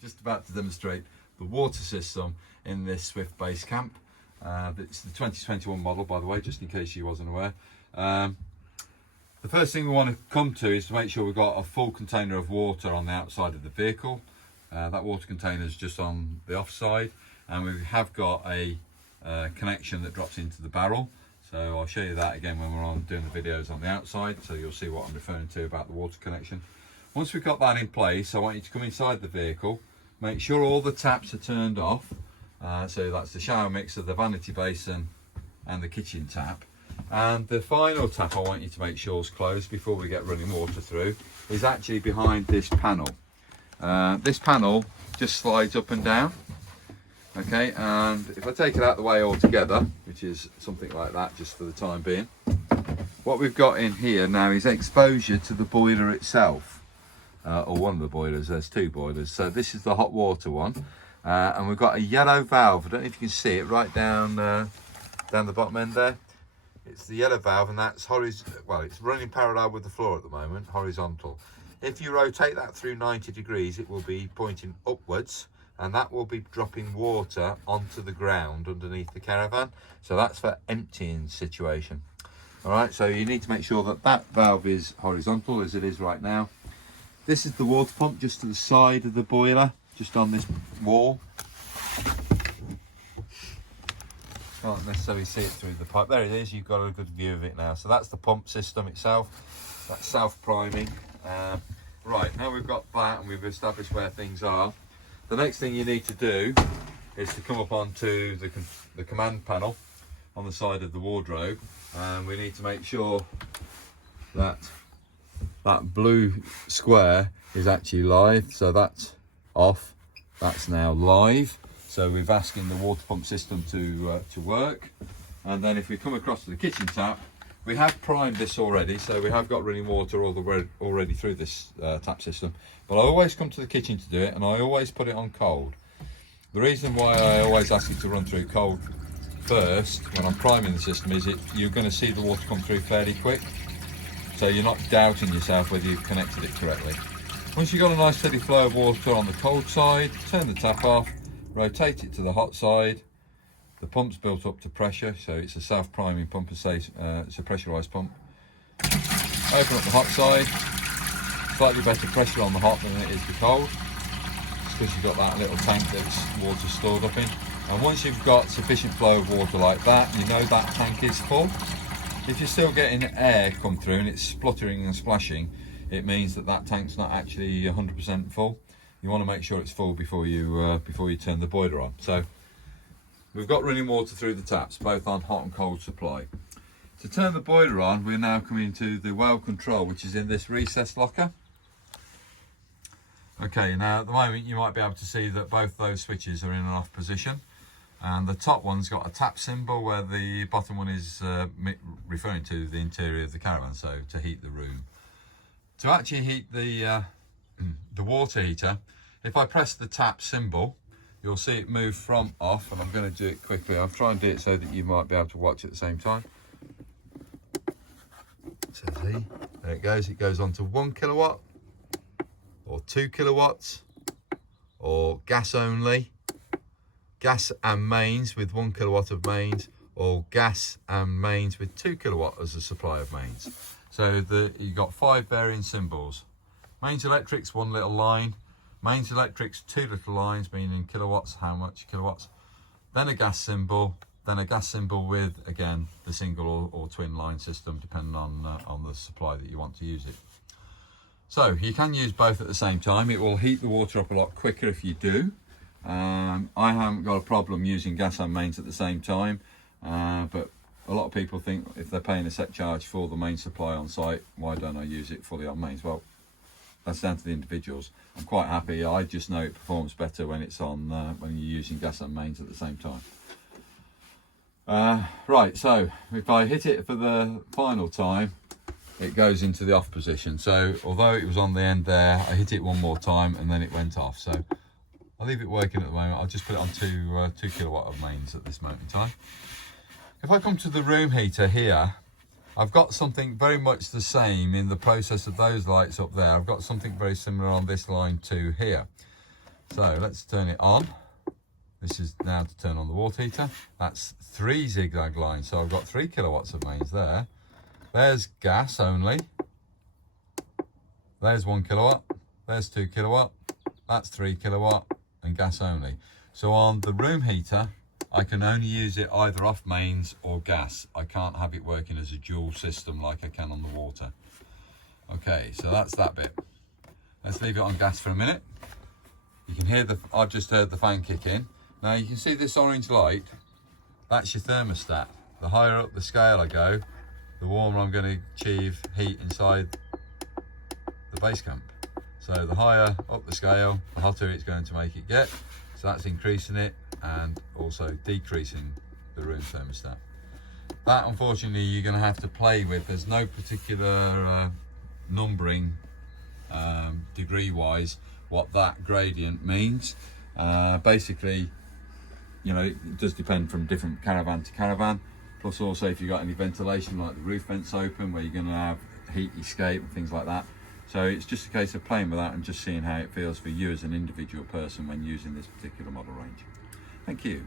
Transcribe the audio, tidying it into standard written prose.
just about to demonstrate the water system in this Swift Basecamp. It's the 2021 model, by the way, just in case you wasn't aware. The first thing we want to come to is to make sure we've got a full container of water on the outside of the vehicle. That water container is just on the offside, and we have got a connection that drops into the barrel. So I'll show you that again when we're on doing the videos on the outside, so you'll see what I'm referring to about the water connection. Once we've got that in place, I want you to come inside the vehicle, make sure all the taps are turned off. So that's the shower mixer, the vanity basin and the kitchen tap. And the final tap I want you to make sure is closed before we get running water through is actually behind this panel. This panel just slides up and down. Okay, and if I take it out of the way altogether, which is something like that just for the time being, what we've got in here now is exposure to the boiler itself, or one of the boilers. There's two boilers. So this is the hot water one, and we've got a yellow valve. I don't know if you can see it right down the bottom end there. It's the yellow valve, and that's well, it's running parallel with the floor at the moment, horizontal. If you rotate that through 90 degrees, it will be pointing upwards, and that will be dropping water onto the ground underneath the caravan. So that's for emptying situation. All right, so you need to make sure that that valve is horizontal as it is right now. This is the water pump just to the side of the boiler, just on this wall. Can't necessarily see it through the pipe. There it is, you've got a good view of it now. So that's the pump system itself. That's self-priming. Right, now we've got that and we've established where things are. The next thing you need to do is to come up onto the command panel on the side of the wardrobe, and we need to make sure that that blue square is actually live. So that's off, that's now live. So we've asking the water pump system to work. And then if we come across to the kitchen tap, we have primed this already, so we have got running water all the way already through this tap system. But I always come to the kitchen to do it, and I always put it on cold. The reason why I always ask it to run through cold first when I'm priming the system is you're going to see the water come through fairly quick, so you're not doubting yourself whether you've connected it correctly. Once you've got a nice steady flow of water on the cold side, turn the tap off, rotate it to the hot side. The pump's built up to pressure, so it's a self-priming pump, it's a pressurised pump. Open up the hot side, slightly better pressure on the hot than it is the cold, just because you've got that little tank that's water stored up in. And once you've got sufficient flow of water like that, you know that tank is full. If you're still getting air come through and it's spluttering and splashing, it means that that tank's not actually 100% full. You want to make sure it's full before you turn the boiler on. So we've got running water through the taps, both on hot and cold supply. To turn the boiler on, we're now coming to the well control, which is in this recessed locker. Okay, now at the moment you might be able to see that both those switches are in an off position, and the top one's got a tap symbol where the bottom one is referring to the interior of the caravan, so to heat the room. To actually heat the water heater, if I press the tap symbol, you'll see it move from off, and I'm going to do it quickly. I'll try and do it so that you might be able to watch at the same time. So see, there it goes on to 1 kilowatt, or 2 kilowatts, or gas only, gas and mains with 1 kilowatt of mains, or gas and mains with 2 kilowatt as a supply of mains. So you've got 5 varying symbols. Mains electrics, 1 little line. Mains electrics, 2 little lines, meaning kilowatts, how much kilowatts. Then a gas symbol, then a gas symbol with, again, the single or twin line system, depending on the supply that you want to use it. So you can use both at the same time. It will heat the water up a lot quicker if you do. I haven't got a problem using gas and mains at the same time, but a lot of people think if they're paying a set charge for the main supply on site, why don't I use it fully on mains? Well, that's down to the individuals. I'm quite happy. I just know it performs better when it's on when you're using gas and mains at the same time. Right, so if I hit it for the final time, it goes into the off position. So although it was on the end there, I hit it one more time and then it went off. So I'll leave it working at the moment. I'll just put it on 2 kilowatt of mains at this moment in time. If I come to the room heater here, I've got something very much the same in the process of those lights up there. I've got something very similar on this line too here. So let's turn it on. This is now to turn on the water heater. That's 3 zigzag lines, so I've got 3 kilowatts of mains there. There's gas only. There's 1 kilowatt. There's 2 kilowatt. That's 3 kilowatt and gas only. So on the room heater, I can only use it either off mains or gas. I can't have it working as a dual system like I can on the water. Okay, so that's that bit. Let's leave it on gas for a minute. You can hear I've just heard the fan kick in. Now you can see this orange light, that's your thermostat. The higher up the scale I go, the warmer I'm going to achieve heat inside the Basecamp. So the higher up the scale, the hotter it's going to make it get. So that's increasing it and also decreasing the room thermostat. That unfortunately you're going to have to play with. There's no particular numbering degree wise what that gradient means. Basically, you know, it does depend from different caravan to caravan. Plus also if you've got any ventilation, like the roof vents open where you're going to have heat escape and things like that. So it's just a case of playing with that and just seeing how it feels for you as an individual person when using this particular model range. Thank you.